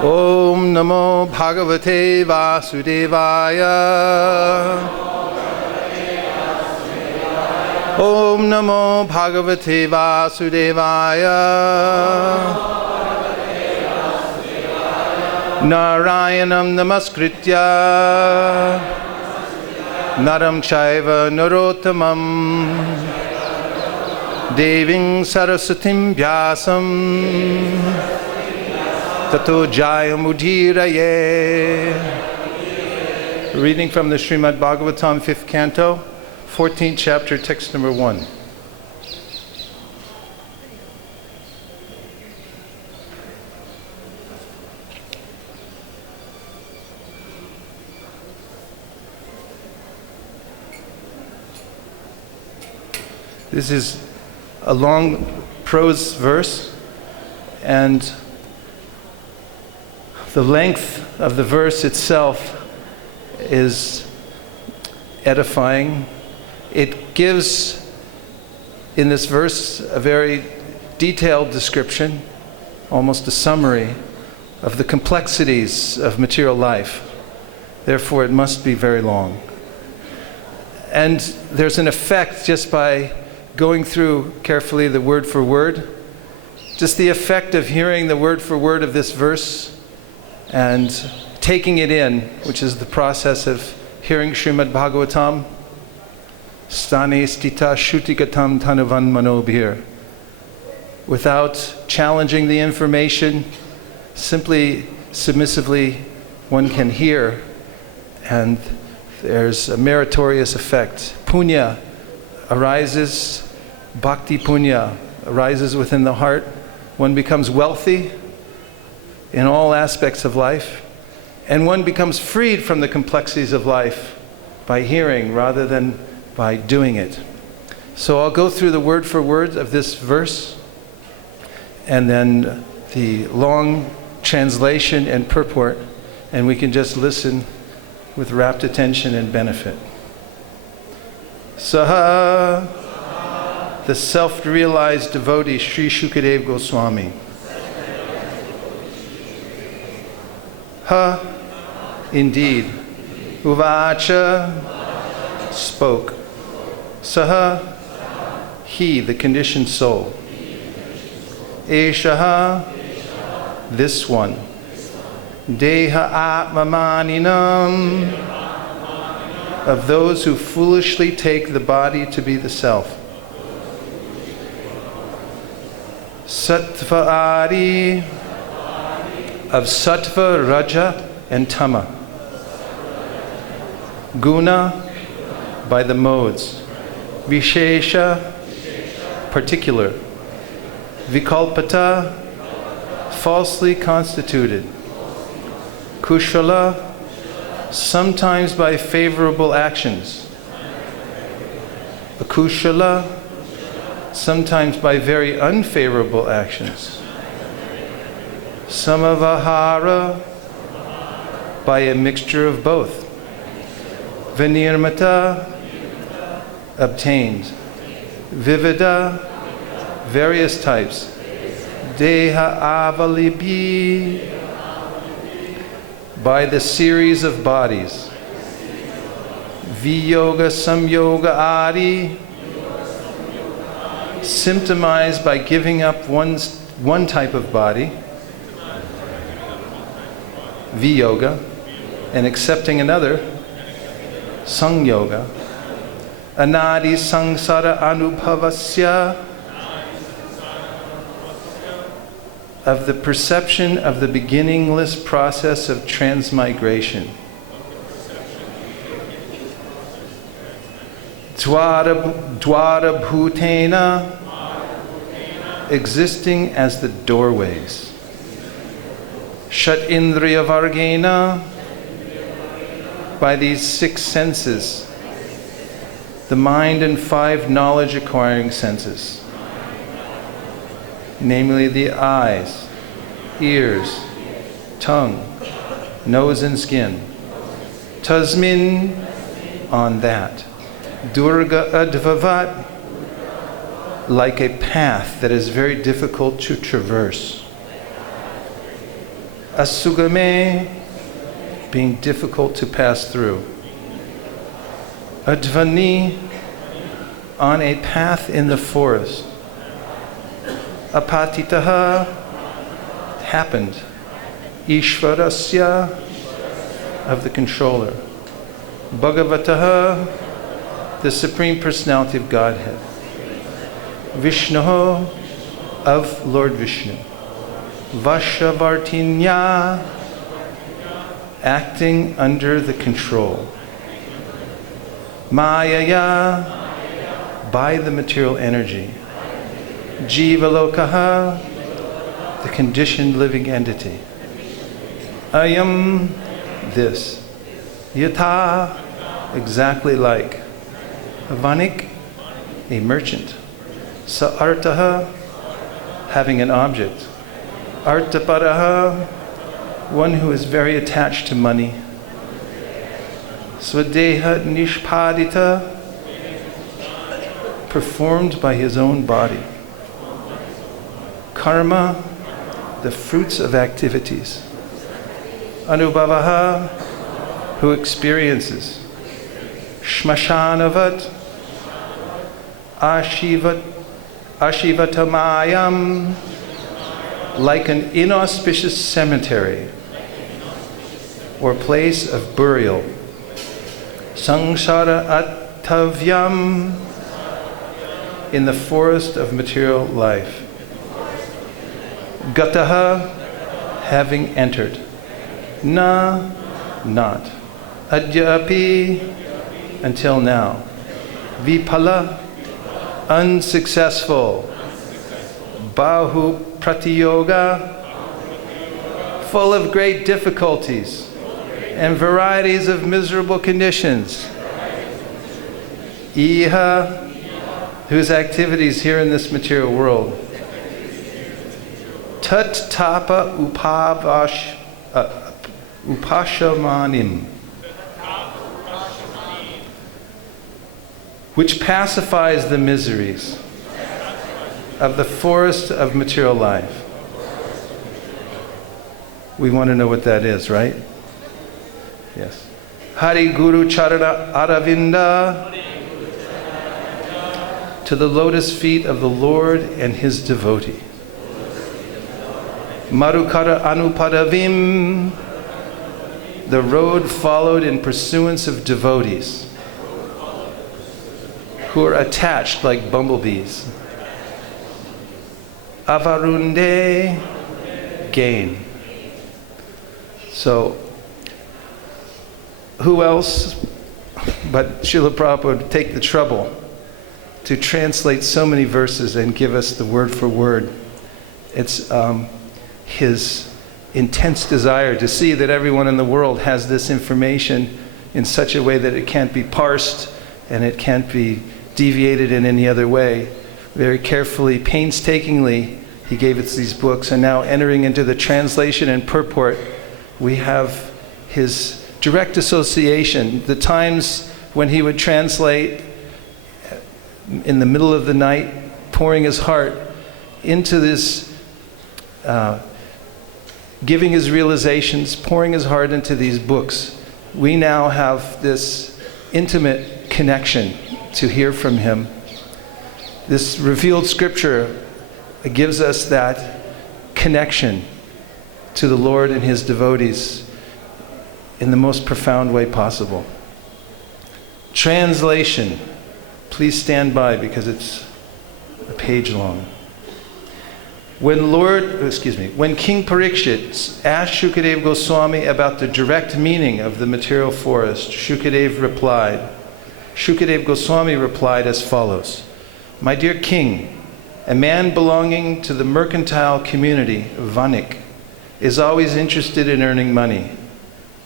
Om Namo Bhagavate Vasudevaya. Om Namo Bhagavate Vasudevaya. Narayanam Namaskritya Naram Chaiva Narottamam Deving Saraswatim Vyasam Tato Jayamudhiraye. Reading from the Śrīmad Bhāgavatam, 5th Canto, 14th chapter, text number 1. This is a long prose verse, and the length of the verse itself is edifying. It gives, in this verse, a very detailed description, almost a summary, of the complexities of material life. Therefore, it must be very long. And there's an effect just by going through carefully the word for word, just the effect of hearing the word for word of this verse and taking it in, which is the process of hearing Śrīmad Bhāgavatam, stane stita shutigatam tanuvan manobhir. Without challenging the information, simply, submissively, one can hear, and there's a meritorious effect. Punya arises, bhakti punya arises within the heart. One becomes wealthy in all aspects of life, and one becomes freed from the complexities of life by hearing rather than by doing it. So I'll go through the word for word of this verse, and then the long translation and purport, and we can just listen with rapt attention and benefit. Saha, the self-realized devotee Sri Shukadeva Goswami. Ha, indeed. Uvacha, spoke. Saha, he, the conditioned soul. Eshaha, this one. Deha atmamaninam, of those who foolishly take the body to be the self. Sattva adi, of sattva, raja, and tama. Guna, by the modes. Vishesha, particular. Vikalpata, falsely constituted. Kushala, sometimes by favorable actions. Akushala, sometimes by very unfavorable actions. Samavahara, by a mixture of both. Vinirmata, obtained. Vivida, various types. Deha avalipi, by the series of bodies. Viyoga samyoga adi, symptomized by giving up one type of body, viyoga, and accepting another, sangyoga. Anadi sangsara anubhavasya, of the perception of the beginningless process of transmigration. Dwara bhutena, existing as the doorways. Shat indriya vargena, by these 6 senses, the mind and 5 knowledge acquiring senses, namely the eyes, ears, tongue, nose and skin. Tasmin, on that. Durga advavat, like a path that is very difficult to traverse. Asugame, being difficult to pass through. Advani, on a path in the forest. Apatitaha, happened. Ishvarasya, of the controller. Bhagavataha, the Supreme Personality of Godhead. Vishnuho, of Lord Vishnu. Vashavartinya, acting under the control. Mayaya, by the material energy. Jivalokaha, the conditioned living entity. Ayam, this. Yatha, exactly like. Vanik, a merchant. Sa'artaha, having an object. Artaparaha, one who is very attached to money. Swadeha nishpadita, performed by his own body. Karma, the fruits of activities. Anubhavaha, who experiences. Shmashanavat, Ashivatamayam, like an inauspicious cemetery or place of burial. Sangsara Attavyam, in the forest of material life. Gataha, having entered. Na, not. Adyapi, until now. Vipala, unsuccessful. Bahu Pratiyoga, full of great difficulties and varieties of miserable conditions. Iha, whose activities here in this material world. Tat tapa upashamanim, which pacifies the miseries of the forest of material life. We want to know what that is, right? Yes. Hari Guru Charana Aravinda, to the lotus feet of the Lord and his devotee. Marukara Anupadavim, the road followed in pursuance of devotees who are attached like bumblebees. Avarunde, gain. So, who else but Srila Prabhupada would take the trouble to translate so many verses and give us the word for word? It's his intense desire to see that everyone in the world has this information in such a way that it can't be parsed and it can't be deviated in any other way. Very carefully, painstakingly, he gave us these books, and now entering into the translation and purport, we have his direct association. The times when he would translate in the middle of the night, pouring his heart into this, giving his realizations, pouring his heart into these books. We now have this intimate connection to hear from him. This revealed scripture gives us that connection to the Lord and his devotees in the most profound way possible. Translation. Please stand by because it's a page long. When King Parikshit asked Shukadeva Goswami about the direct meaning of the material forest, Shukadeva Goswami replied as follows: My dear king, a man belonging to the mercantile community, Vanik, is always interested in earning money.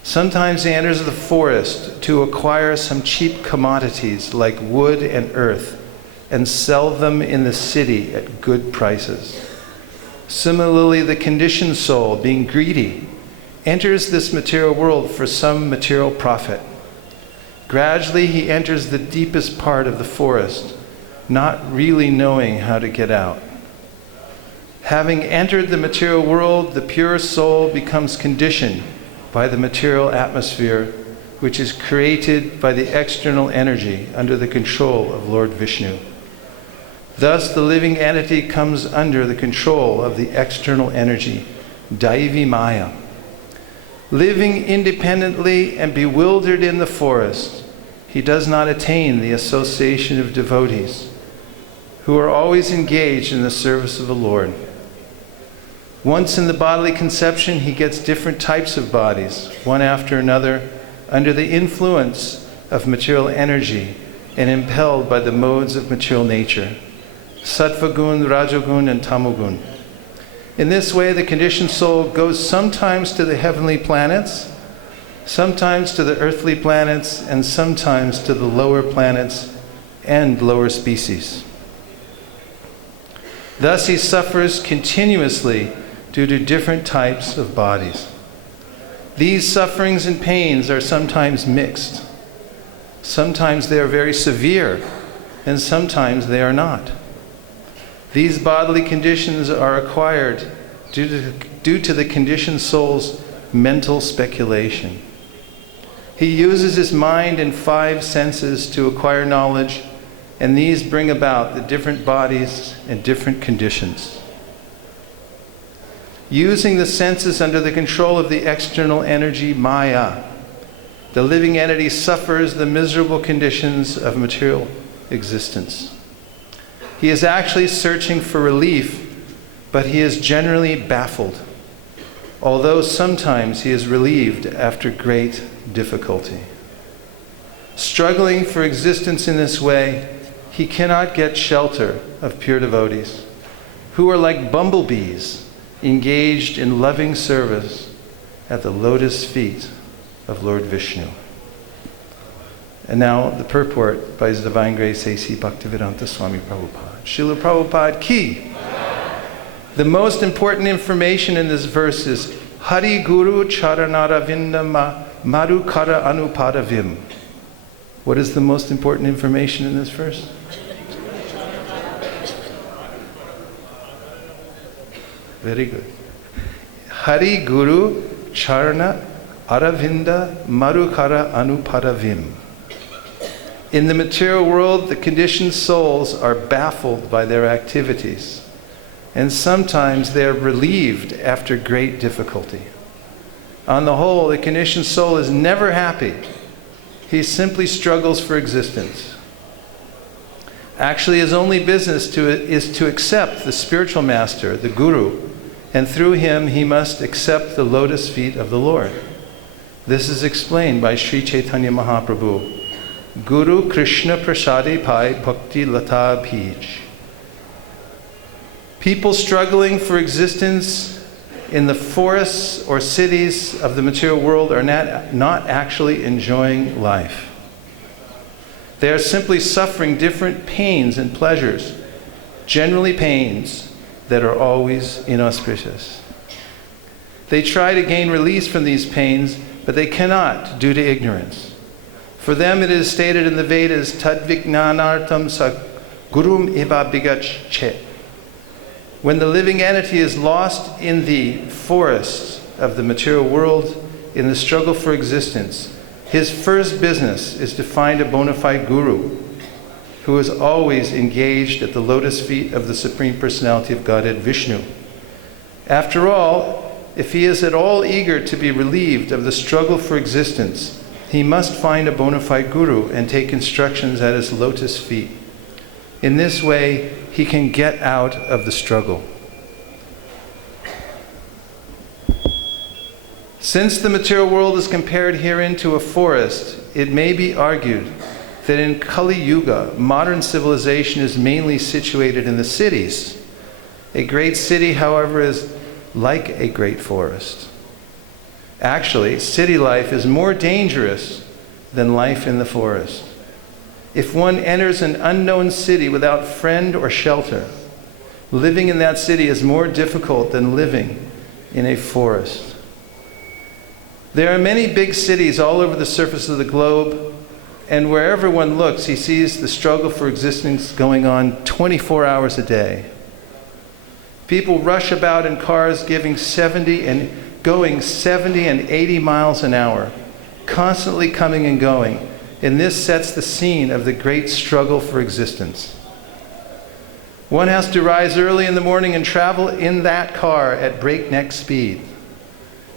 Sometimes he enters the forest to acquire some cheap commodities like wood and earth and sell them in the city at good prices. Similarly, the conditioned soul, being greedy, enters this material world for some material profit. Gradually, he enters the deepest part of the forest, not really knowing how to get out. Having entered the material world, the pure soul becomes conditioned by the material atmosphere, which is created by the external energy under the control of Lord Vishnu. Thus, the living entity comes under the control of the external energy, Daivi Maya. Living independently and bewildered in the forest, he does not attain the association of devotees who are always engaged in the service of the Lord. Once in the bodily conception, he gets different types of bodies, one after another, under the influence of material energy and impelled by the modes of material nature, Sattva-gun, Rajogun, and Tamogun. In this way, the conditioned soul goes sometimes to the heavenly planets, sometimes to the earthly planets, and sometimes to the lower planets and lower species. Thus, he suffers continuously due to different types of bodies. These sufferings and pains are sometimes mixed. Sometimes they are very severe, and sometimes they are not. These bodily conditions are acquired due to the conditioned soul's mental speculation. He uses his mind and 5 senses to acquire knowledge, and these bring about the different bodies and different conditions. Using the senses under the control of the external energy, Maya, the living entity suffers the miserable conditions of material existence. He is actually searching for relief, but he is generally baffled, although sometimes he is relieved after great difficulty. Struggling for existence in this way, he cannot get shelter of pure devotees, who are like bumblebees engaged in loving service at the lotus feet of Lord Vishnu. And now the purport by His Divine Grace A.C. Bhaktivedanta Swami Prabhupada. Srila Prabhupada ki. The most important information in this verse is Hari Guru Charanaravinda Madhukara Anupadavim. What is the most important information in this verse? Very good. Hari Guru Charana Aravinda Marukara Anuparavim. In the material world, the conditioned souls are baffled by their activities, and sometimes they are relieved after great difficulty. On the whole, the conditioned soul is never happy. He simply struggles for existence. Actually, his only business is to accept the spiritual master, the Guru, and through him he must accept the lotus feet of the Lord. This is explained by Sri Chaitanya Mahaprabhu. Guru Krishna Prasadi Pai Bhakti Lata Bhij. People struggling for existence in the forests or cities of the material world are not actually enjoying life. They are simply suffering different pains and pleasures, generally pains that are always inauspicious. They try to gain release from these pains, but they cannot due to ignorance. For them it is stated in the Vedas, Tadvijnanartam sa gurum eva bigacche. When the living entity is lost in the forest of the material world, in the struggle for existence, his first business is to find a bona fide guru who is always engaged at the lotus feet of the Supreme Personality of Godhead, Vishnu. After all, if he is at all eager to be relieved of the struggle for existence, he must find a bona fide guru and take instructions at his lotus feet. In this way, he can get out of the struggle. Since the material world is compared herein to a forest, it may be argued that in Kali Yuga, modern civilization is mainly situated in the cities. A great city, however, is like a great forest. Actually, city life is more dangerous than life in the forest. If one enters an unknown city without friend or shelter, living in that city is more difficult than living in a forest. There are many big cities all over the surface of the globe, and wherever one looks, he sees the struggle for existence going on 24 hours a day. People rush about in cars going 70 and 80 miles an hour, constantly coming and going. And this sets the scene of the great struggle for existence. One has to rise early in the morning and travel in that car at breakneck speed.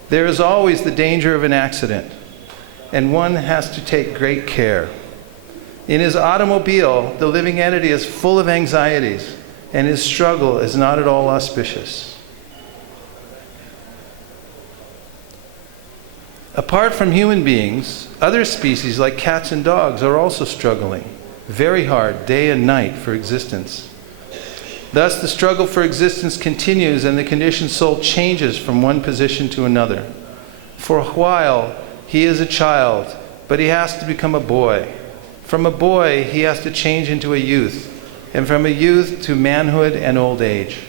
There is always the danger of an accident, and one has to take great care. In his automobile, the living entity is full of anxieties, and his struggle is not at all auspicious. Apart from human beings, other species like cats and dogs are also struggling very hard day and night for existence. Thus, the struggle for existence continues, and the conditioned soul changes from one position to another. For a while, he is a child, but he has to become a boy. From a boy, he has to change into a youth, and from a youth to manhood and old age.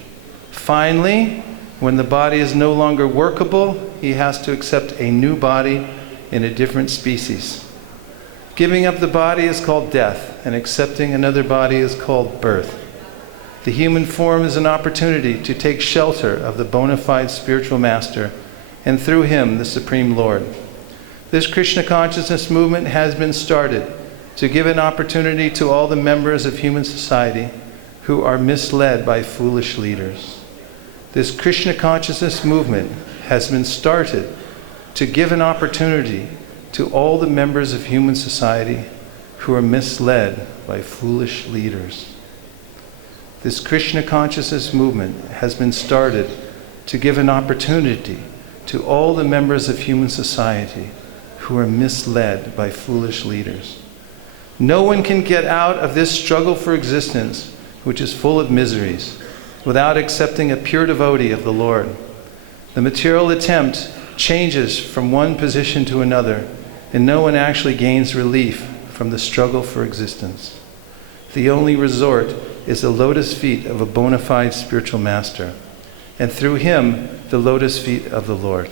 Finally, when the body is no longer workable, he has to accept a new body in a different species. Giving up the body is called death, and accepting another body is called birth. The human form is an opportunity to take shelter of the bona fide spiritual master, and through him, the Supreme Lord. This Krishna consciousness movement has been started to give an opportunity to all the members of human society who are misled by foolish leaders. This Krishna consciousness movement has been started to give an opportunity to all the members of human society who are misled by foolish leaders. This Krishna consciousness movement has been started to give an opportunity to all the members of human society who are misled by foolish leaders. No one can get out of this struggle for existence, which is full of miseries, without accepting a pure devotee of the Lord. The material attempt changes from one position to another, and no one actually gains relief from the struggle for existence. The only resort is the lotus feet of a bona fide spiritual master, and through him, the lotus feet of the Lord.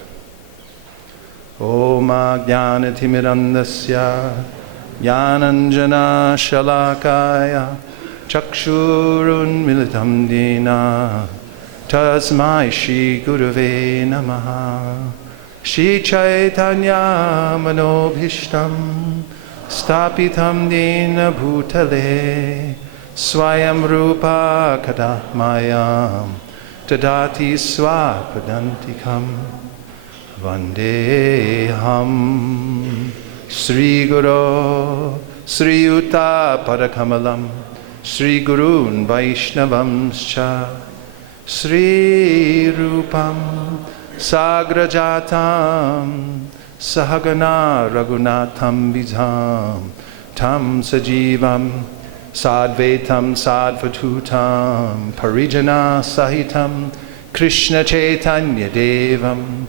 Om Ajnanatimidandasya Jnananjana Shalakaya Chakshurun Militam Dina Tasmai Shri Gurave Namaha Shri Chaitanya Manobhishtam Stapitam Dina Bhutale Swayam Rupa Kadahmayam Tadati Swapadantikam Vandeham Sri Guru Sri Yuta Parakamalam Sri Gurun Vaishnavamscha Sri Rupam Sagrajatam Sahagana Raghunatham Vijam Tam Sajivam Sadvetam Sadvatutam Parijana Sahitam Krishna Chaitanya Devam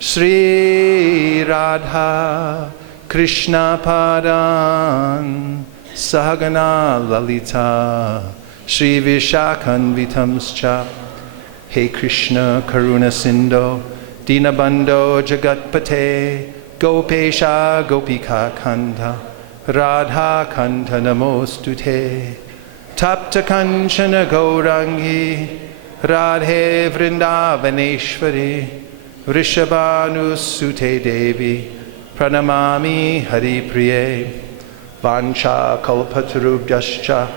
Sri Radha Krishna Padan Sahagana Lalita Sri Vishakhan Vitamscha. Hey Krishna Karuna Sindho Dinabandho Jagatpate Gopesha Gopika Kanta Radha Kanta Namostute Tapta Kanchana Gaurangi Radhe Vrindavaneshwari Vrishabhanusute Devi Pranamami Hari Priye Vancha Kalpatarubhyascha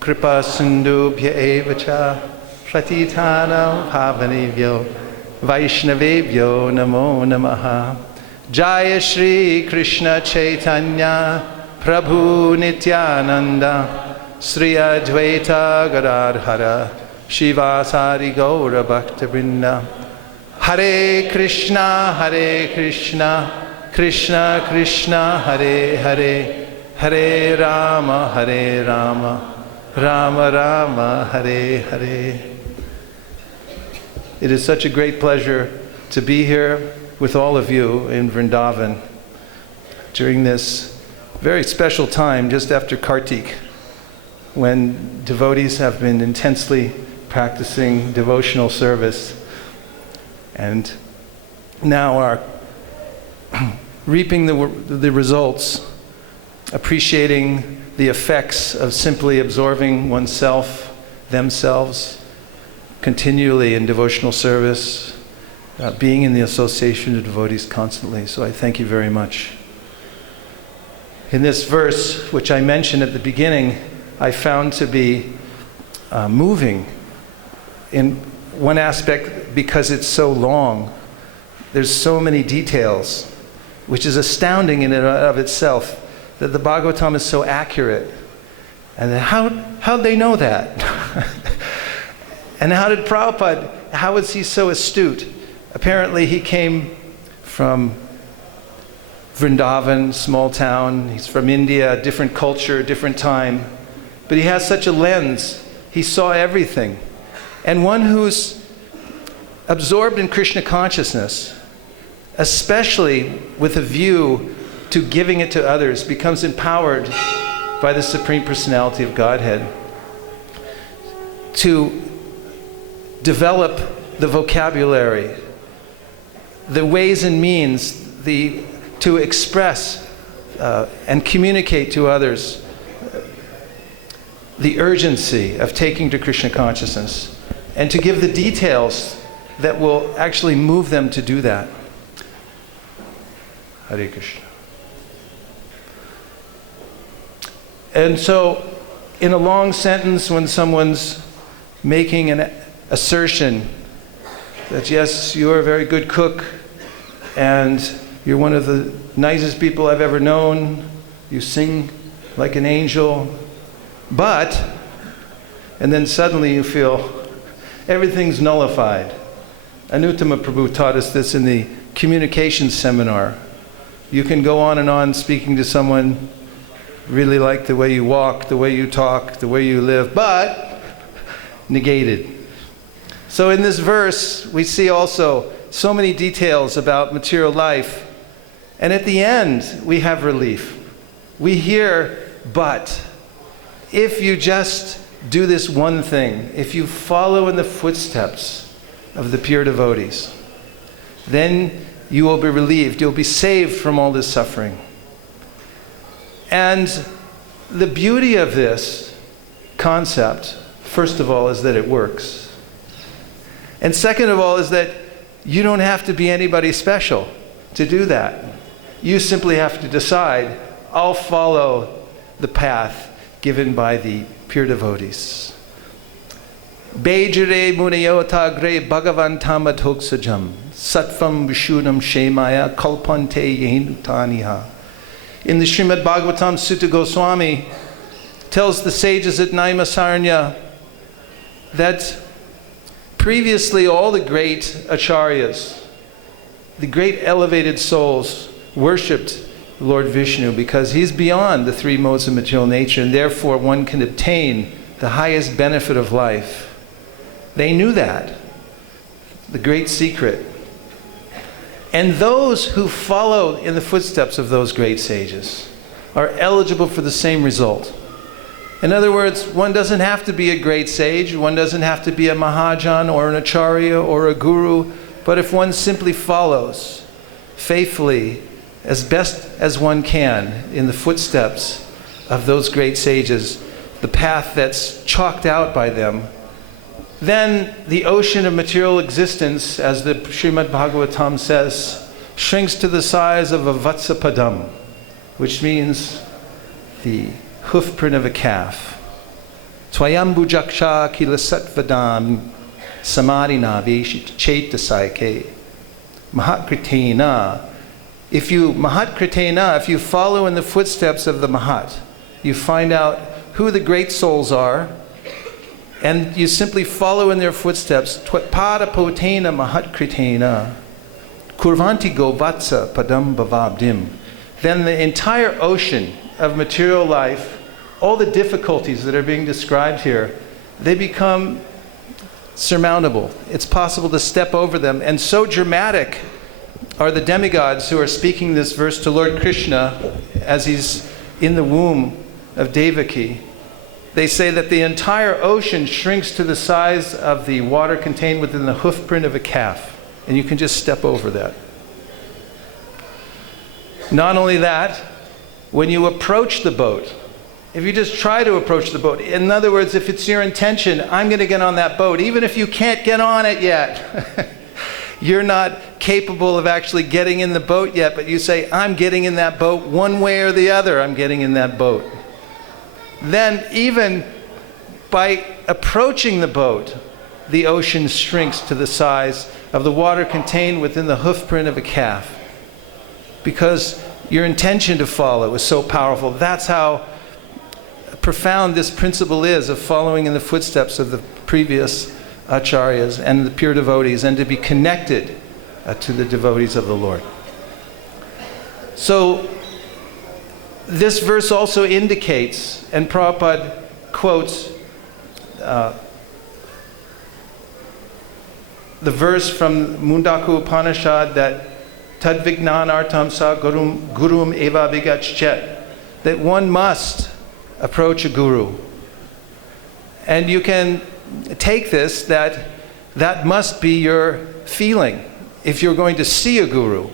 Kripa Sindhubhya Evacha Pratitana Pavanevyo Vaishnavevyo Namo Namaha Jaya Shri Krishna Chaitanya Prabhu Nityananda Sri Advaita Gadadhara Shivasari Gaura Bhakta Vrinda Hare Krishna Krishna Krishna Hare Hare Hare Rama Rama Rama Hare Hare. It is such a great pleasure to be here with all of you in Vrindavan during this very special time just after Kartik, when devotees have been intensely practicing devotional service and now are reaping the results, appreciating the effects of simply absorbing oneself, themselves, continually in devotional service, being in the association of devotees constantly. So I thank you very much. In this verse, which I mentioned at the beginning, I found to be moving in one aspect because it's so long. There's so many details, which is astounding in and of itself, that the Bhagavatam is so accurate. And how'd they know that? And how did Prabhupada, how was he so astute? Apparently he came from Vrindavan, small town. He's from India, different culture, different time. But he has such a lens. He saw everything. And one who's absorbed in Krishna consciousness, especially with a view to giving it to others, becomes empowered by the Supreme Personality of Godhead to develop the vocabulary, the ways and means, to express and communicate to others the urgency of taking to Krishna consciousness, and to give the details that will actually move them to do that. Hare Krishna. And so, in a long sentence, when someone's making an assertion that yes, you're a very good cook, and you're one of the nicest people I've ever known, you sing like an angel, but, and then suddenly you feel everything's nullified. Anuttama Prabhu taught us this in the communication seminar. You can go on and on speaking to someone, really like the way you walk, the way you talk, the way you live, but negated. So in this verse, we see also so many details about material life. And at the end, we have relief. We hear, but if you just do this one thing, if you follow in the footsteps of the pure devotees, then you will be relieved. You'll be saved from all this suffering. And the beauty of this concept, first of all, is that it works. And second of all, is that you don't have to be anybody special to do that. You simply have to decide, I'll follow the path given by the pure devotees. Bejare munayota gre bhagavan tamadhoksajam sattvam vishunam shemaya kalpante yehinutaniha. In the Śrīmad Bhāgavatam, Sutta Goswami tells the sages at Naimasaranya that previously all the great acharyas, the great elevated souls, worshipped Lord Vishnu because he's beyond the three modes of material nature, and therefore one can obtain the highest benefit of life. They knew that, the great secret. And those who follow in the footsteps of those great sages are eligible for the same result. In other words, one doesn't have to be a great sage, one doesn't have to be a Mahajan or an Acharya or a Guru, but if one simply follows faithfully as best as one can in the footsteps of those great sages, the path that's chalked out by them, then the ocean of material existence, as the Śrīmad Bhāgavatam says, shrinks to the size of a vatsapadam, which means the hoofprint of a calf. Twayambujaksha kilasatvadam samadhina veshit chetasaike mahatkritena. If you follow in the footsteps of the Mahat, you find out who the great souls are, and you simply follow in their footsteps. Pada potena mahatkritena kurvanti govatsa padam bhavabdim. Then the entire ocean of material life, all the difficulties that are being described here, they become surmountable. It's possible to step over them. And so dramatic are the demigods who are speaking this verse to Lord Krishna as he's in the womb of Devaki. They say that the entire ocean shrinks to the size of the water contained within the hoofprint of a calf. And you can just step over that. Not only that, when you approach the boat, If you just try to approach the boat, in other words, if it's your intention, I'm going to get on that boat, even if you can't get on it yet, you're not capable of actually getting in the boat yet, but you say, I'm getting in that boat one way or the other, I'm getting in that boat. Then even by approaching the boat, the ocean shrinks to the size of the water contained within the hoof print of a calf. Because your intention to follow is so powerful. That's how profound this principle is of following in the footsteps of the previous acharyas and the pure devotees, and to be connected to the devotees of the Lord. So this verse also indicates, and Prabhupada quotes the verse from Mundaku Upanishad that Tad Vignan Artam Sa Gurum Eva Vigachet, that one must approach a guru. And you can take this that must be your feeling if you're going to see a guru.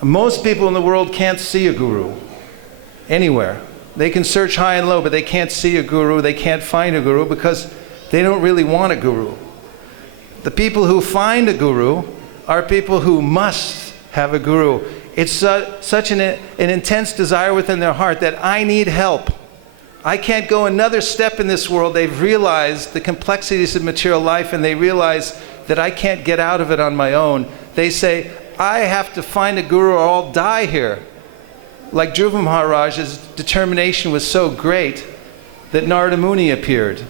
Most people in the world can't see a guru anywhere. They can search high and low, but they can't see a guru, they can't find a guru because they don't really want a guru. The people who find a guru are people who must have a guru. It's such an intense desire within their heart that I need help. I can't go another step in this world. They've realized the complexities of material life, and they realize that I can't get out of it on my own. They say, I have to find a guru or I'll die here. Like Dhruva Maharaj's determination was so great that Narada Muni appeared.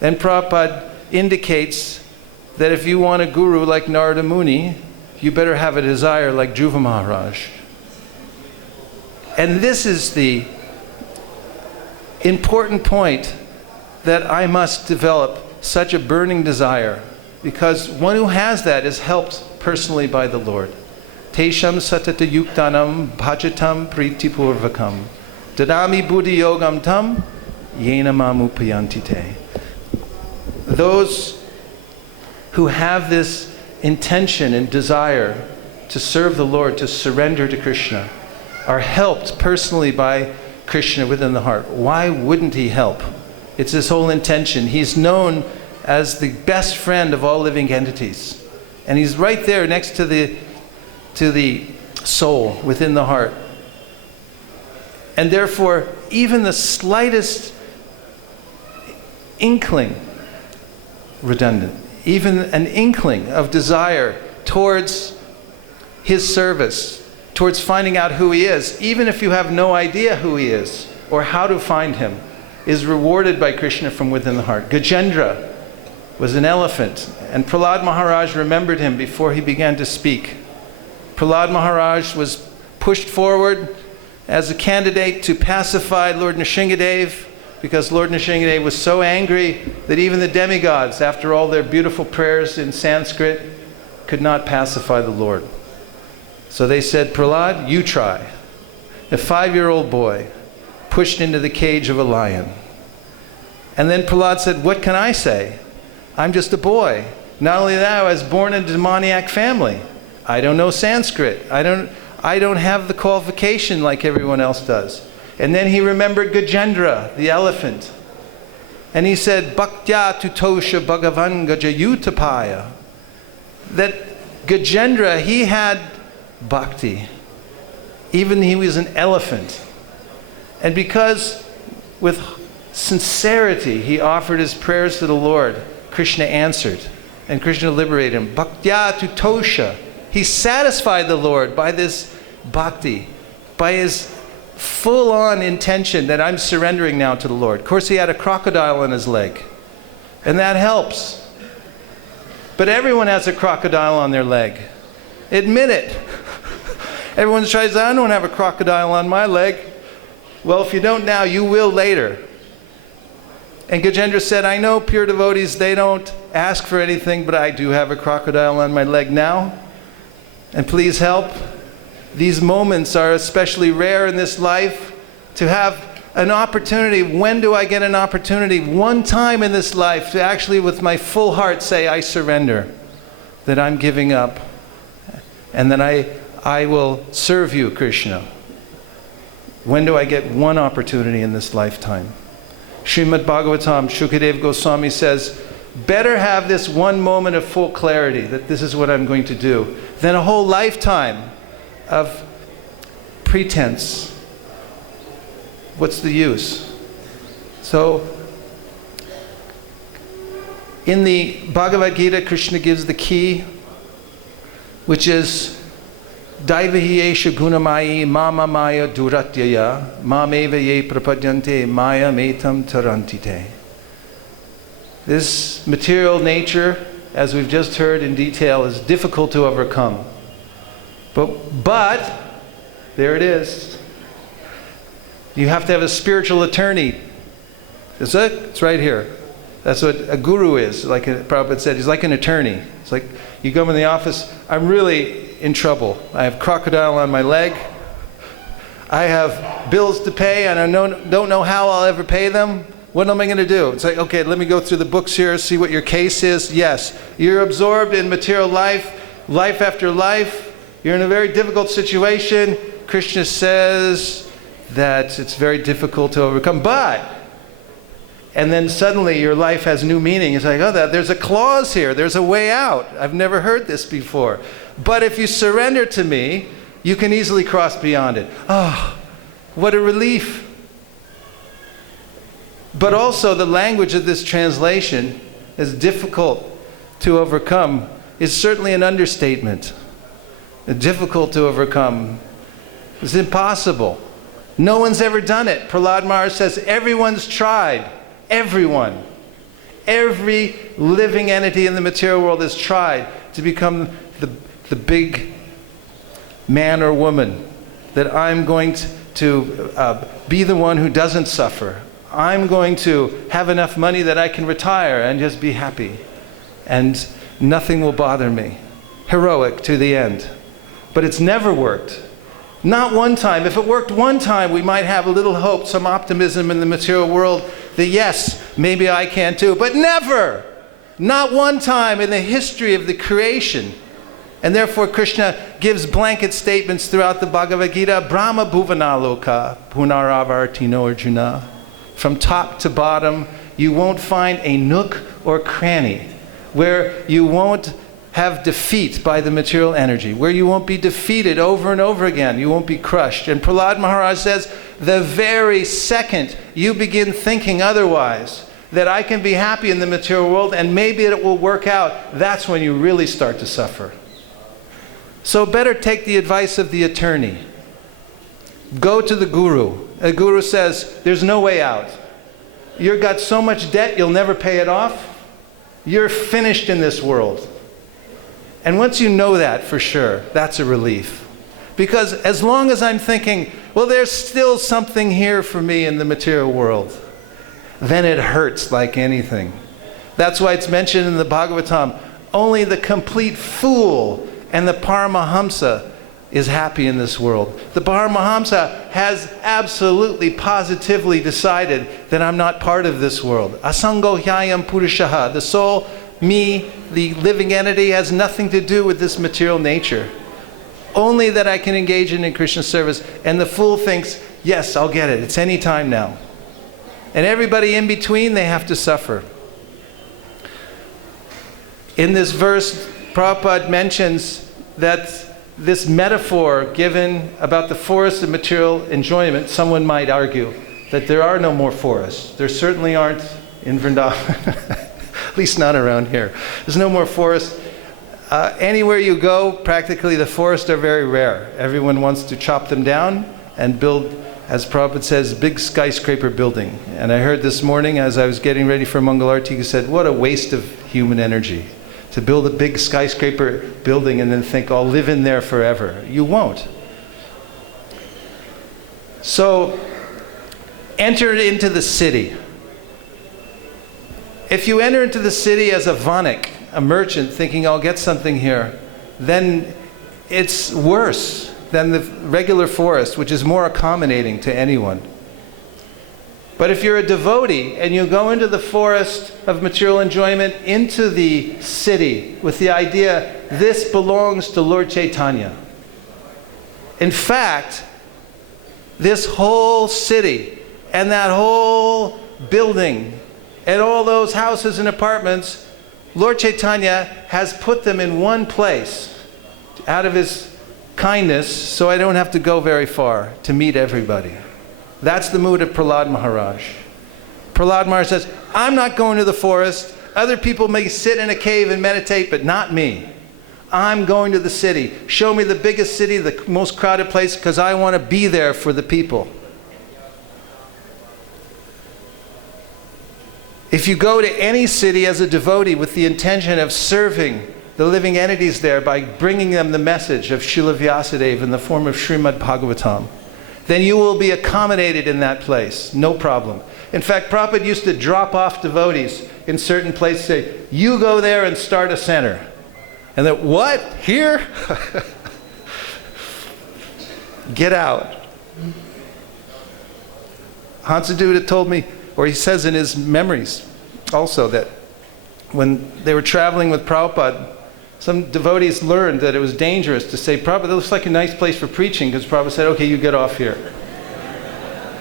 And Prabhupada indicates that if you want a guru like Narada Muni, you better have a desire like Dhruva Maharaj. And this is the important point, that I must develop such a burning desire, because one who has that is helped personally by the Lord. Tesham satata yuktanam bhajatam pritipurvakam dadami buddhi yogam tam yena mamupayanti te. Those who have this intention and desire to serve the Lord, to surrender to Krishna, are helped personally by Krishna within the heart. Why wouldn't he help? It's his whole intention. He's known as the best friend of all living entities. And he's right there next to the soul within the heart. And therefore, even the slightest inkling, redundant, even an inkling of desire towards his service, towards finding out who he is, even if you have no idea who he is or how to find him, is rewarded by Krishna from within the heart. Gajendra was an elephant, and Prahlad Maharaj remembered him before he began to speak. Prahlad Maharaj was pushed forward as a candidate to pacify Lord Nrsingadev, because Lord Nrsingadev was so angry that even the demigods, after all their beautiful prayers in Sanskrit, could not pacify the Lord. So they said, Prahlad, you try. A 5-year-old boy pushed into the cage of a lion. And then Prahlad said, what can I say? I'm just a boy. Not only that, I was born in a demoniac family. I don't know Sanskrit. I don't have the qualification like everyone else does. And then he remembered Gajendra, the elephant. And he said, Bhaktya tutosha bhagavan gajayutapaya. That Gajendra, he had bhakti. Even he was an elephant. And because with sincerity he offered his prayers to the Lord, Krishna answered. And Krishna liberated him. Bhaktya tutosha. He satisfied the Lord by this bhakti, by his full-on intention that I'm surrendering now to the Lord. Of course, he had a crocodile on his leg, and that helps. But everyone has a crocodile on their leg. Admit it. Everyone tries to say, I don't have a crocodile on my leg. Well, if you don't now, you will later. And Gajendra said, I know pure devotees, they don't ask for anything, but I do have a crocodile on my leg now. And please help. These moments are especially rare in this life, to have an opportunity. When do I get an opportunity? One time in this life to actually with my full heart say, I surrender, that I'm giving up, and that I will serve you, Krishna. When do I get one opportunity in this lifetime? Śrīmad Bhāgavatam, Shukadeva Goswami says, better have this one moment of full clarity that this is what I'm going to do than a whole lifetime of pretense. What's the use? So, in the Bhagavad Gita, Krishna gives the key, which is Daivahi esha gunamayi mama maya duratyaya mameva ye prapadyante maya metam tarantite. This material nature, as we've just heard in detail, is difficult to overcome. But there it is. You have to have a spiritual attorney. Is it? It's right here. That's what a guru is. Like Prabhupada said, he's like an attorney. It's like you go in the office, I'm really in trouble. I have crocodile on my leg. I have bills to pay and I don't know how I'll ever pay them. What am I going to do? It's like, okay, let me go through the books here, see what your case is. Yes, you're absorbed in material life, life after life. You're in a very difficult situation. Krishna says that it's very difficult to overcome, and then suddenly your life has new meaning. It's like, oh, there's a clause here. There's a way out. I've never heard this before. But if you surrender to me, you can easily cross beyond it. Oh, what a relief. But also the language of this translation is difficult to overcome is certainly an understatement. Difficult to overcome. It's impossible. No one's ever done it. Prahlad Maharaj says everyone's tried. Everyone. Every living entity in the material world has tried to become the big man or woman. That I'm going to be the one who doesn't suffer. I'm going to have enough money that I can retire and just be happy. And nothing will bother me. Heroic to the end. But it's never worked. Not one time. If it worked one time, we might have a little hope, some optimism in the material world that yes, maybe I can too. But never! Not one time in the history of the creation. And therefore Krishna gives blanket statements throughout the Bhagavad Gita. Brahma bhuvanaloka punaravartino arjuna. From top to bottom, you won't find a nook or cranny where you won't have defeat by the material energy, where you won't be defeated over and over again. You won't be crushed. And Prahlad Maharaj says, the very second you begin thinking otherwise, that I can be happy in the material world and maybe it will work out, that's when you really start to suffer. So better take the advice of the attorney. Go to the guru. A guru says, there's no way out. You've got so much debt, you'll never pay it off. You're finished in this world. And once you know that for sure, that's a relief. Because as long as I'm thinking, well, there's still something here for me in the material world, then it hurts like anything. That's why it's mentioned in the Bhāgavatam, only the complete fool and the Paramahamsa is happy in this world. The Paramahamsa has absolutely, positively decided that I'm not part of this world. Asango hyayam purushaha, the soul, me, the living entity, has nothing to do with this material nature. Only that I can engage in Krishna service. And the fool thinks, yes, I'll get it. It's any time now. And everybody in between, they have to suffer. In this verse, Prabhupada mentions that this metaphor given about the forest of material enjoyment, someone might argue that there are no more forests. There certainly aren't in Vrindavan. At least not around here. There's no more forest. Anywhere you go, practically the forests are very rare. Everyone wants to chop them down and build, as Prabhupada says, big skyscraper building. And I heard this morning as I was getting ready for Mangalarti, he said, what a waste of human energy to build a big skyscraper building and then think, I'll live in there forever. You won't. So, enter into the city. If you enter into the city as a vanik, a merchant, thinking I'll get something here, then it's worse than the regular forest, which is more accommodating to anyone. But if you're a devotee and you go into the forest of material enjoyment, into the city with the idea, this belongs to Lord Chaitanya. In fact, This whole city and that whole building and all those houses and apartments, Lord Chaitanya has put them in one place out of his kindness, so I don't have to go very far to meet everybody. That's the mood of Prahlad Maharaj. Prahlad Maharaj says, I'm not going to the forest. Other people may sit in a cave and meditate, but not me. I'm going to the city. Show me the biggest city, the most crowded place, because I want to be there for the people. If you go to any city as a devotee with the intention of serving the living entities there by bringing them the message of Srila Vyasadeva in the form of Śrīmad Bhāgavatam, then you will be accommodated in that place, no problem. In fact, Prabhupada used to drop off devotees in certain places, say, you go there and start a center. And then, what? Here? Get out. Hansaduta told me, or he says in his memories also, that when they were traveling with Prabhupada, some devotees learned that it was dangerous to say, Prabhupada, that looks like a nice place for preaching, because Prabhupada said, okay, you get off here.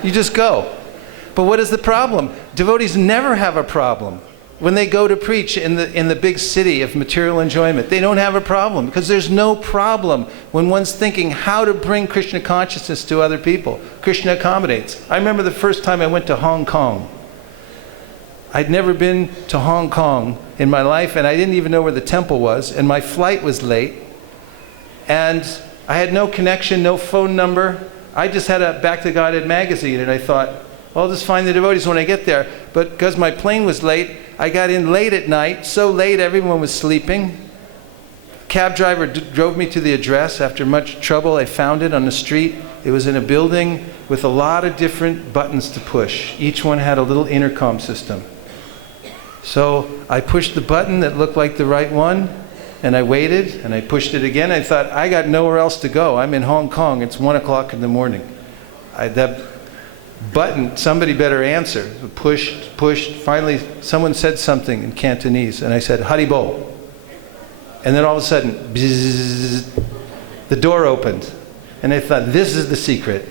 You just go. But what is the problem? Devotees never have a problem when they go to preach in the big city of material enjoyment. They don't have a problem, because there's no problem when one's thinking how to bring Krishna consciousness to other people. Krishna accommodates. I remember the first time I went to Hong Kong. I'd never been to Hong Kong in my life, and I didn't even know where the temple was, and my flight was late, and I had no connection, no phone number. I just had a Back to Godhead magazine, and I thought, well, I'll just find the devotees when I get there. But because my plane was late, I got in late at night, so late everyone was sleeping. Cab driver drove me to the address. After much trouble, I found it on the street. It was in a building with a lot of different buttons to push. Each one had a little intercom system. So I pushed the button that looked like the right one, and I waited, and I pushed it again. I thought, I got nowhere else to go. I'm in Hong Kong. It's 1 o'clock in the morning. That button, somebody better answer. Pushed, pushed. Finally, someone said something in Cantonese, and I said, Haribol. And then all of a sudden, bzzz, the door opened. And I thought, this is the secret.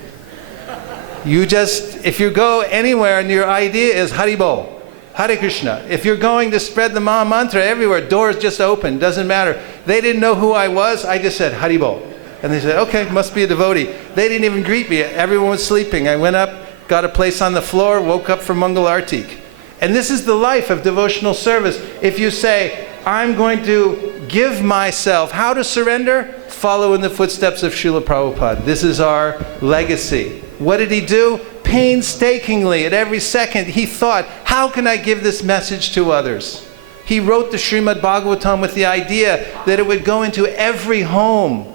You just, if you go anywhere and your idea is Haribol, Hare Krishna. If you're going to spread the Maha Mantra everywhere, doors just open, doesn't matter. They didn't know who I was, I just said, Haribol. And they said, okay, must be a devotee. They didn't even greet me, everyone was sleeping. I went up, got a place on the floor, woke up for Mangal Artik. And this is the life of devotional service. If you say, I'm going to give myself, how to surrender? Follow in the footsteps of Srila Prabhupada. This is our legacy. What did he do? Painstakingly, at every second, he thought, how can I give this message to others? He wrote the Śrīmad Bhāgavatam with the idea that it would go into every home.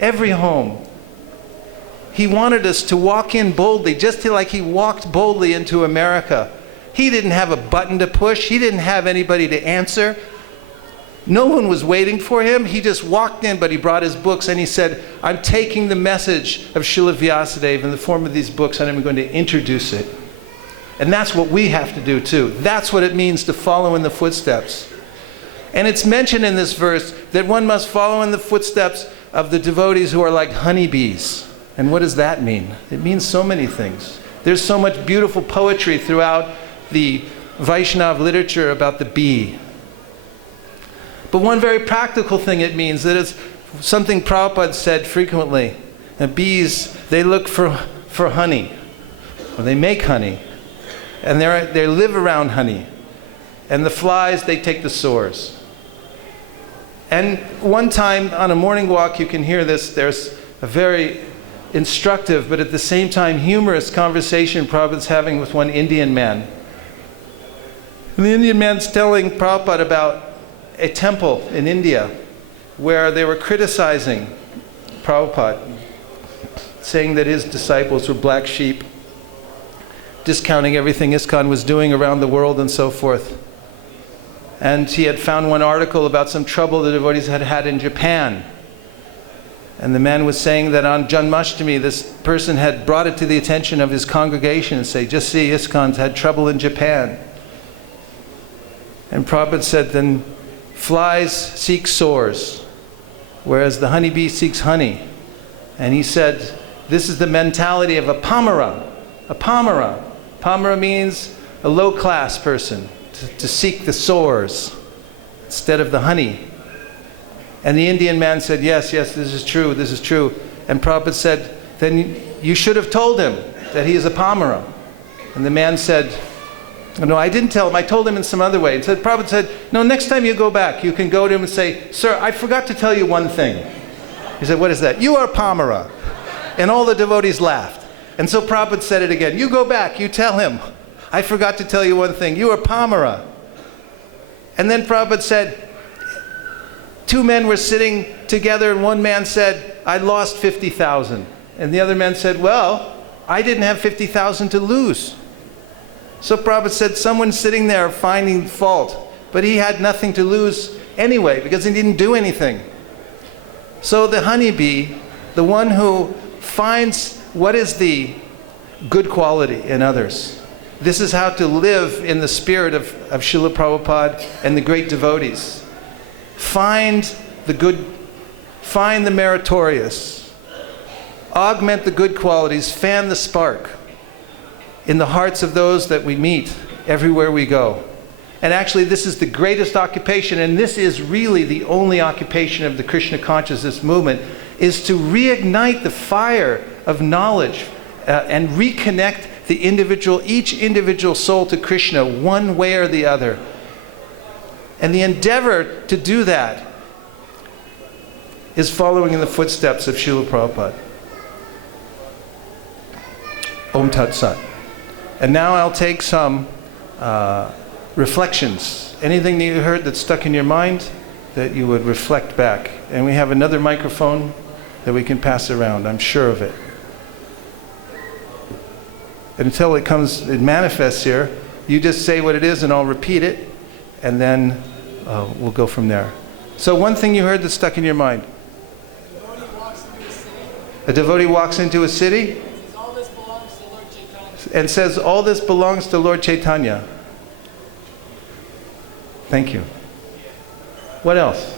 Every home. He wanted us to walk in boldly, just like he walked boldly into America. He didn't have a button to push. He didn't have anybody to answer. No one was waiting for him. He just walked in, but he brought his books and he said, I'm taking the message of Srila Vyasadeva in the form of these books and I'm going to introduce it. And that's what we have to do too. That's what it means to follow in the footsteps. And it's mentioned in this verse that one must follow in the footsteps of the devotees who are like honeybees. And what does that mean? It means so many things. There's so much beautiful poetry throughout the Vaishnava literature about the bee. But one very practical thing it means, that is something Prabhupada said frequently. And bees, they look for honey, or they make honey, and they live around honey. And the flies, they take the sores. And one time on a morning walk, you can hear this, there's a very instructive, but at the same time humorous conversation Prabhupada's having with one Indian man. And the Indian man's telling Prabhupada about a temple in India where they were criticizing Prabhupada, saying that his disciples were black sheep, discounting everything ISKCON was doing around the world and so forth. And he had found one article about some trouble the devotees had had in Japan. And the man was saying that on Janmashtami, this person had brought it to the attention of his congregation and say, just see, ISKCON's had trouble in Japan. And Prabhupada said, then flies seek sores, whereas the honeybee seeks honey. And he said, This is the mentality of a pamara. A pamara. Pamara means a low-class person, to seek the sores instead of the honey. And the Indian man said, yes, yes, this is true, this is true. And Prabhupada said, then you should have told him that he is a pamara. And the man said, no, I didn't tell him, I told him in some other way. And Prabhupada said, no, next time you go back, you can go to him and say, sir, I forgot to tell you one thing. He said, what is that? You are pamara. And all the devotees laughed. And so Prabhupada said it again. You go back, you tell him, I forgot to tell you one thing. You are pamara. And then Prabhupada said, two men were sitting together and one man said, I lost 50,000. And the other man said, well, I didn't have 50,000 to lose. So Prabhupada said, someone's sitting there finding fault, but he had nothing to lose anyway because he didn't do anything. So the honeybee, the one who finds what is the good quality in others. This is how to live in the spirit of Srila Prabhupada and the great devotees. Find the good, find the meritorious, augment the good qualities, fan the spark in the hearts of those that we meet everywhere we go. And actually this is the greatest occupation, and this is really the only occupation of the Krishna consciousness movement, is to reignite the fire of knowledge and reconnect the individual, each individual soul to Krishna one way or the other. And the endeavor to do that is following in the footsteps of Srila Prabhupada. Om Tat Sat. And now I'll take some reflections. Anything that you heard that stuck in your mind that you would reflect back. And we have another microphone that we can pass around, I'm sure of it. Until it manifests here, you just say what it is and I'll repeat it, and then we'll go from there. So one thing you heard that stuck in your mind. A devotee walks into a city and says, all this belongs to Lord Chaitanya. Thank you. What else?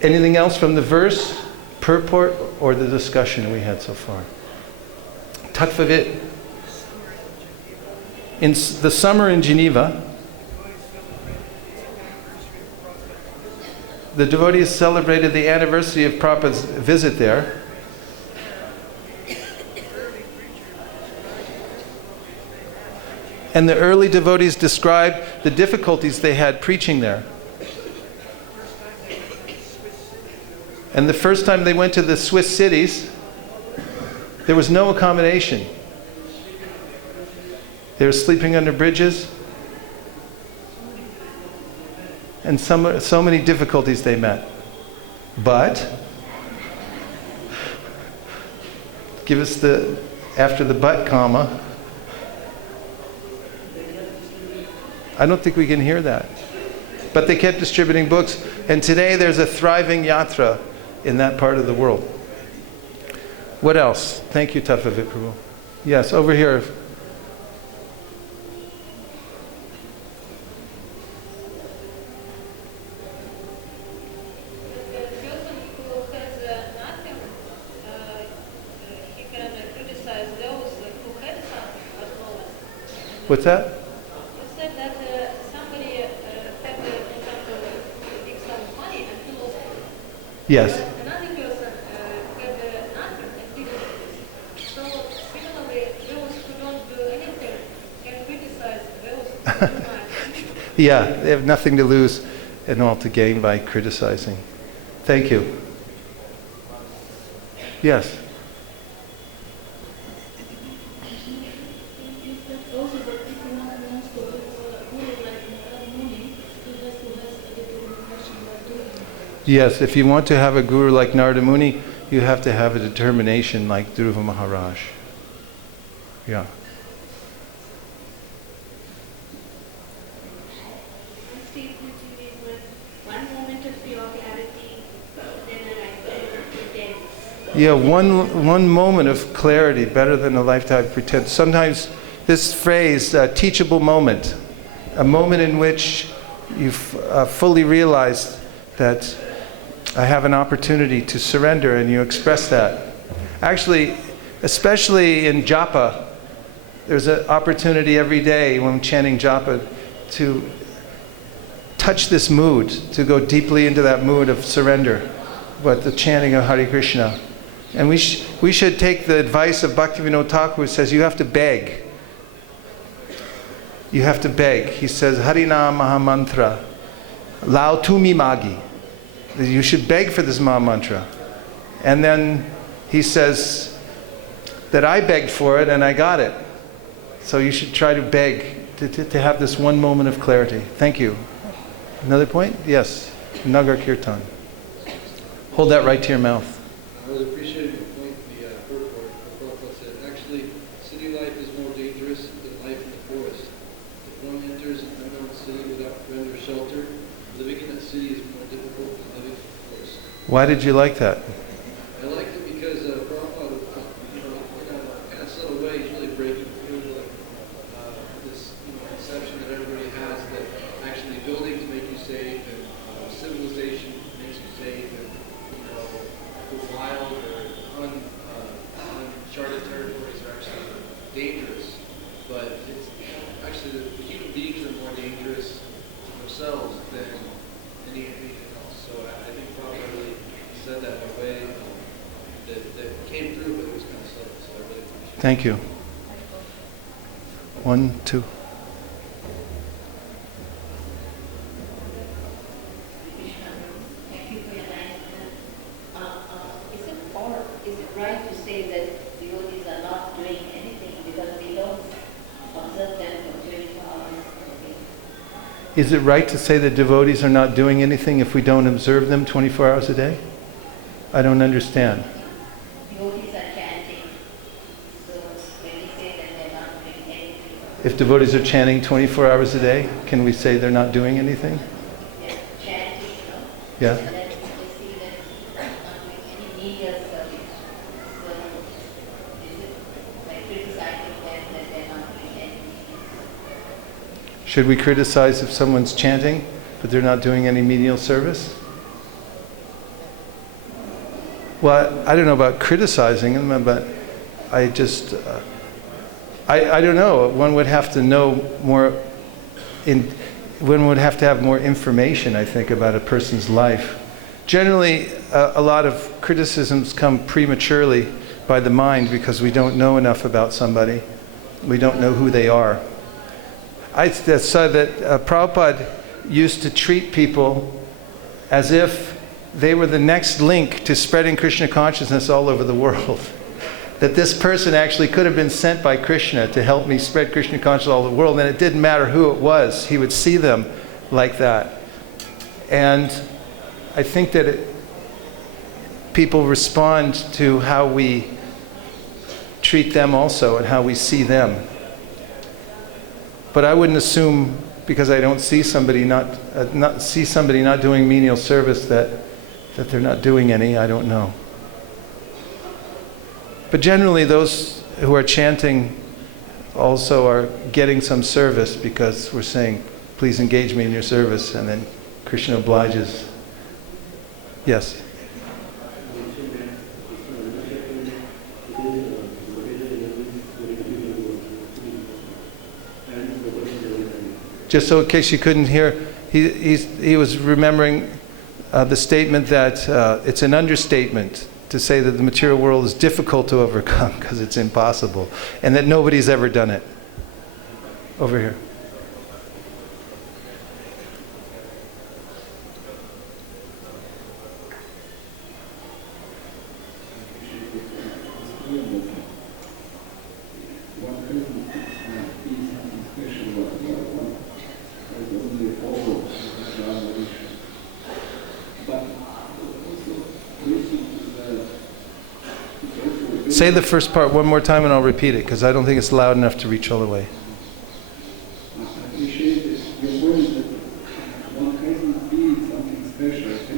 Anything else from the verse, purport, or the discussion we had so far? Tattvavit. In the summer in Geneva, the devotees celebrated the anniversary of Prabhupada's visit there. And the early devotees described the difficulties they had preaching there. And the first time they went to the Swiss cities, there was no accommodation. They were sleeping under bridges. And so many difficulties they met. But, give us the, after the but comma, I don't think we can hear that. But they kept distributing books, and today there's a thriving yatra in that part of the world. What else? Thank you, Tattvavit Prabhu. Yes, over here. What's that? You said that somebody had, for example, a big sum of money and he lost it. Yes. But another person had nothing and didn't lose it. So similarly, those who don't do anything can criticize those who do not. Yeah, they have nothing to lose and all to gain by criticizing. Thank you. Yes. Yes, if you want to have a guru like Narada Muni, you have to have a determination like Dhruva Maharaj. Yeah. Yeah, one moment of clarity better than a lifetime of pretense. Sometimes this phrase, teachable moment, a moment in which you've fully realized that I have an opportunity to surrender, and you express that. Actually, especially in japa, there's an opportunity every day when I'm chanting japa to touch this mood, to go deeply into that mood of surrender, but the chanting of Hare Krishna. And we should take the advice of Bhaktivinoda Thakur, who says you have to beg. You have to beg. He says, Harinam Mahamantra, Lao Tumi Magi. You should beg for this Mahamantra. And then he says that I begged for it and I got it. So you should try to beg to have this one moment of clarity. Thank you. Another point? Yes. Nagar Kirtan. Hold that right to your mouth. I was appreciating the point, the purport. Prabhupada said, actually, city life is more dangerous than life in the forest. If one enters an unknown city without friend or shelter, living in that city is more difficult than living in the forest. Why did you like that? I liked it because Prabhupada, in a kind of subtle way, he's really breaking through this conception that everybody has that actually buildings make you safe and civilization makes you safe and the wild or uncharted territories are actually dangerous. But it's actually the human beings are more dangerous themselves than anything else. So I think Prabhupada really said that in a way that came through, but it was kind of subtle. So I really appreciate it. Thank you. 1, 2. Thank you for your nice is it right to say that devotees are not doing anything because we don't observe them for 24 hours a day? Is it right to say that devotees are not doing anything if we don't observe them 24 hours a day? I don't understand. Devotees are chanting, so when we say that they're not doing anything, If devotees are chanting 24 hours a day, can we say they're not doing anything? they're chanting, Yeah. and then we see that they're not doing any media service. So is it like criticizing them that they're not doing anything? Should we criticize if someone's chanting, but they're not doing any menial service? Well, I don't know about criticizing them, but I just, I don't know. One would have to know more, one would have to have more information, I think, about a person's life. Generally, a lot of criticisms come prematurely by the mind because we don't know enough about somebody. We don't know who they are. I said that Prabhupada used to treat people as if they were the next link to spreading Krishna consciousness all over the world. That this person actually could have been sent by Krishna to help me spread Krishna consciousness all over the world, and it didn't matter who it was. He would see them like that. And I think that people respond to how we treat them also and how we see them. But I wouldn't assume, because I don't see somebody not doing menial service, that they're not doing any. I don't know. But generally, those who are chanting also are getting some service because we're saying, please engage me in your service, and then Krishna obliges. Yes? Just so in case you couldn't hear, he was remembering the statement that it's an understatement to say that the material world is difficult to overcome because it's impossible, and that nobody's ever done it. Over here. Say the first part one more time and I'll repeat it because I don't think it's loud enough to reach all the way.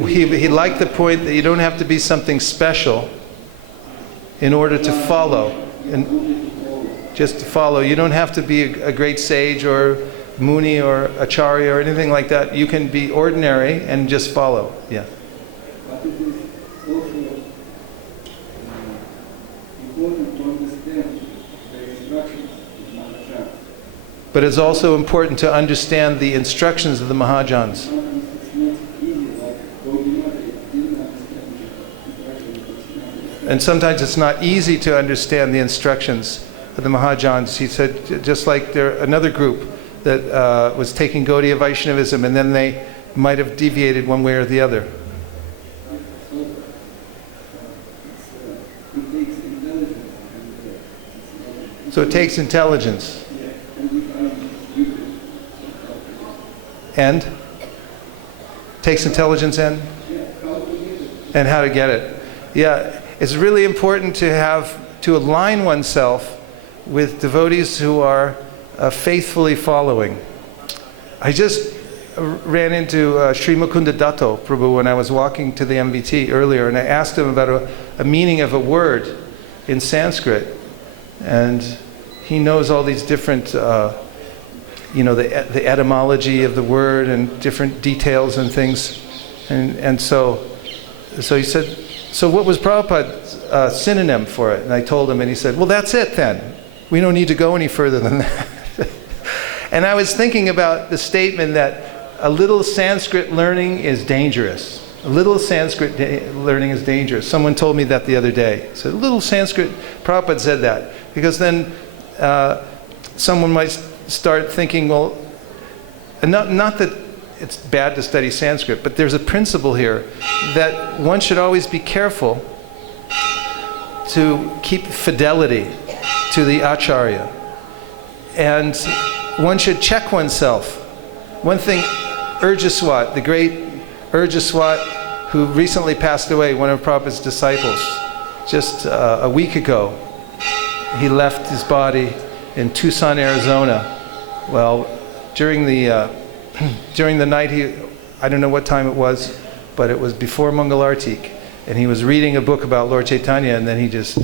He liked the point that you don't have to be something special in order to follow. And just to follow. You don't have to be a great sage or Muni or Acharya or anything like that. You can be ordinary and just follow. Yeah. but it is also important to understand the instructions of Mahajans. But it's also important to understand the instructions of the Mahajans. Sometimes it's not easy, like Bodhimata didn't understand the instructions. And sometimes it's not easy to understand the instructions of the Mahajans. He said, just like another group that was taking Gaudiya Vaishnavism, and then they might have deviated one way or the other. So it takes intelligence. And? Takes intelligence and? And how to get it. Yeah, it's really important to align oneself with devotees who are faithfully following. I just ran into Sri Mukunda Datto Prabhu when I was walking to the MVT earlier, and I asked him about a meaning of a word in Sanskrit. And he knows all these different, the etymology of the word and different details and things. And so he said, so what was Prabhupada's synonym for it? And I told him, and he said, well, that's it then. We don't need to go any further than that. And I was thinking about the statement that a little Sanskrit learning is dangerous. A little Sanskrit learning is dangerous. Someone told me that the other day. So a little Sanskrit, Prabhupada said that. Because then someone might start thinking, well, not that it's bad to study Sanskrit, but there's a principle here that one should always be careful to keep fidelity to the Acharya. And one should check oneself. One thing, Urjaswat, the great Urjaswat, who recently passed away, one of Prabhupada's disciples, just a week ago, he left his body in Tucson, Arizona. Well, during the night, I don't know what time it was, but it was before Mangalartik, and he was reading a book about Lord Chaitanya, and then he just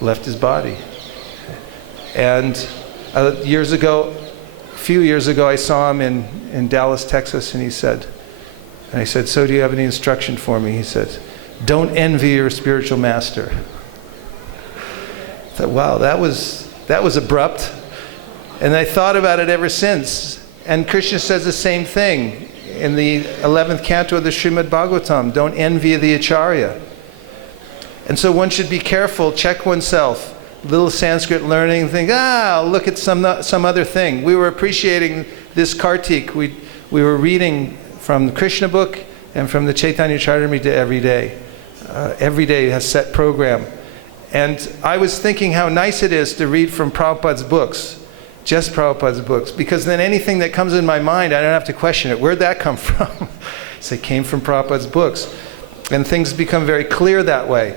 left his body. And a few years ago, I saw him in Dallas, Texas, and he said, and I said, so do you have any instruction for me? He said, don't envy your spiritual master. I thought, wow, that was abrupt. And I thought about it ever since. And Krishna says the same thing in the 11th canto of the Śrīmad Bhāgavatam, don't envy the Acharya. And so one should be careful, check oneself. Little Sanskrit learning, think, look at some other thing. We were appreciating this Kartik. We were reading from the Krishna book and from the Chaitanya Charitamrita every day. Every day has set program. And I was thinking how nice it is to read from Prabhupada's books, just Prabhupada's books, because then anything that comes in my mind, I don't have to question it. Where'd that come from? So it came from Prabhupada's books. And things become very clear that way.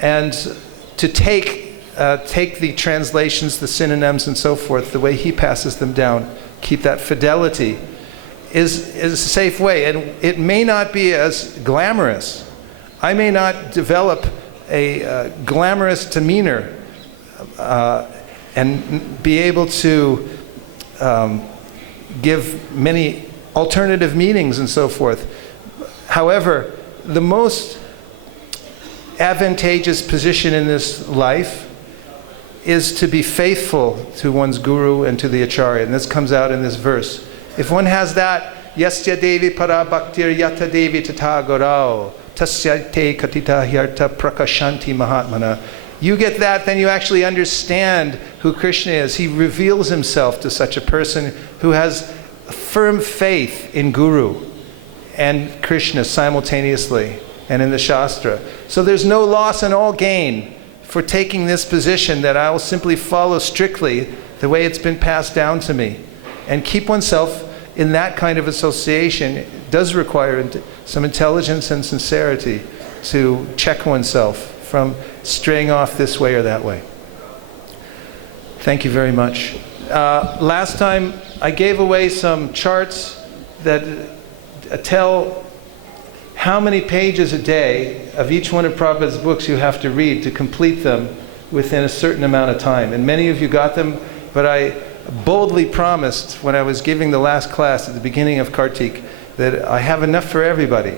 And to take the translations, the synonyms and so forth, the way he passes them down, keep that fidelity, is a safe way. And it may not be as glamorous. I may not develop a glamorous demeanor and be able to give many alternative meanings and so forth. However, the most advantageous position in this life is to be faithful to one's guru and to the acharya. And this comes out in this verse. If one has that, yasya devi para bhaktir yata devi tata gorao tasya te katita hyarta prakashanti mahatmana. You get that, then you actually understand who Krishna is. He reveals himself to such a person who has firm faith in guru and Krishna simultaneously and in the Shastra. So there's no loss and all gain for taking this position that I will simply follow strictly the way it's been passed down to me. And keep oneself in that kind of association. It does require some intelligence and sincerity to check oneself from straying off this way or that way. Thank you very much. Last time I gave away some charts that tell how many pages a day of each one of Prabhupada's books you have to read to complete them within a certain amount of time. And many of you got them, but I boldly promised when I was giving the last class at the beginning of Kartik that I have enough for everybody.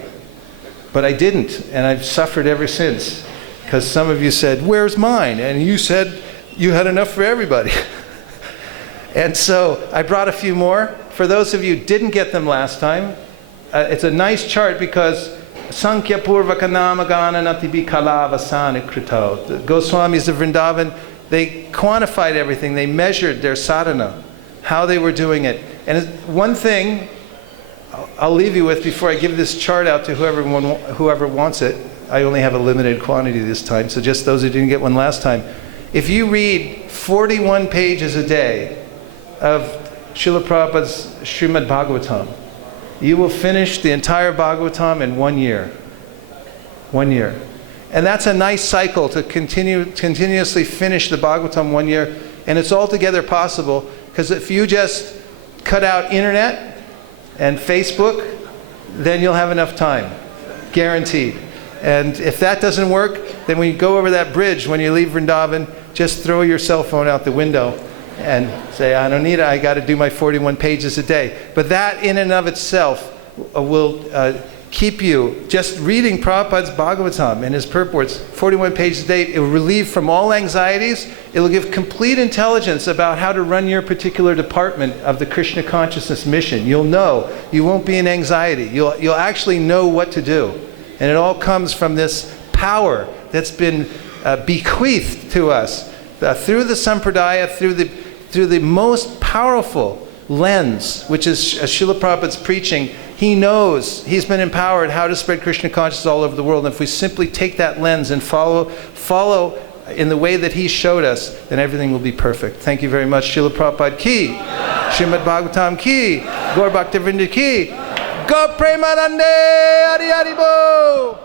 But I didn't, and I've suffered ever since. Because some of you said, where's mine? And you said you had enough for everybody. And so I brought a few more. For those of you who didn't get them last time, it's a nice chart because Sankhya Purvaka Namagana Natibi Kalavasana Krito. The Goswamis of Vrindavan, they quantified everything. They measured their sadhana, how they were doing it. And one thing I'll leave you with before I give this chart out to whoever wants it. I only have a limited quantity this time, so just those who didn't get one last time. If you read 41 pages a day of Srila Prabhupada's Śrīmad Bhāgavatam, you will finish the entire Bhāgavatam in 1 year. 1 year. And that's a nice cycle to continuously finish the Bhāgavatam 1 year. And it's altogether possible because if you just cut out internet and Facebook, then you'll have enough time. Guaranteed. And if that doesn't work, then when you go over that bridge, when you leave Vrindavan, just throw your cell phone out the window and say, I don't need it, I got to do my 41 pages a day. But that in and of itself will keep you, just reading Prabhupada's Bhagavatam and his purports, 41 pages a day, it will relieve from all anxieties. It will give complete intelligence about how to run your particular department of the Krishna consciousness mission. You'll know. You won't be in anxiety. You'll actually know what to do. And it all comes from this power that's been bequeathed to us through the Sampradaya, through the most powerful lens, which is Srila Prabhupada's preaching. He knows, he's been empowered how to spread Krishna consciousness all over the world. And if we simply take that lens and follow in the way that he showed us, then everything will be perfect. Thank you very much. Srila Prabhupada ki, Śrīmad Bhāgavatam ki, Gaur Bhaktivinoda ki, Go Premanande, Hari Hari Bo.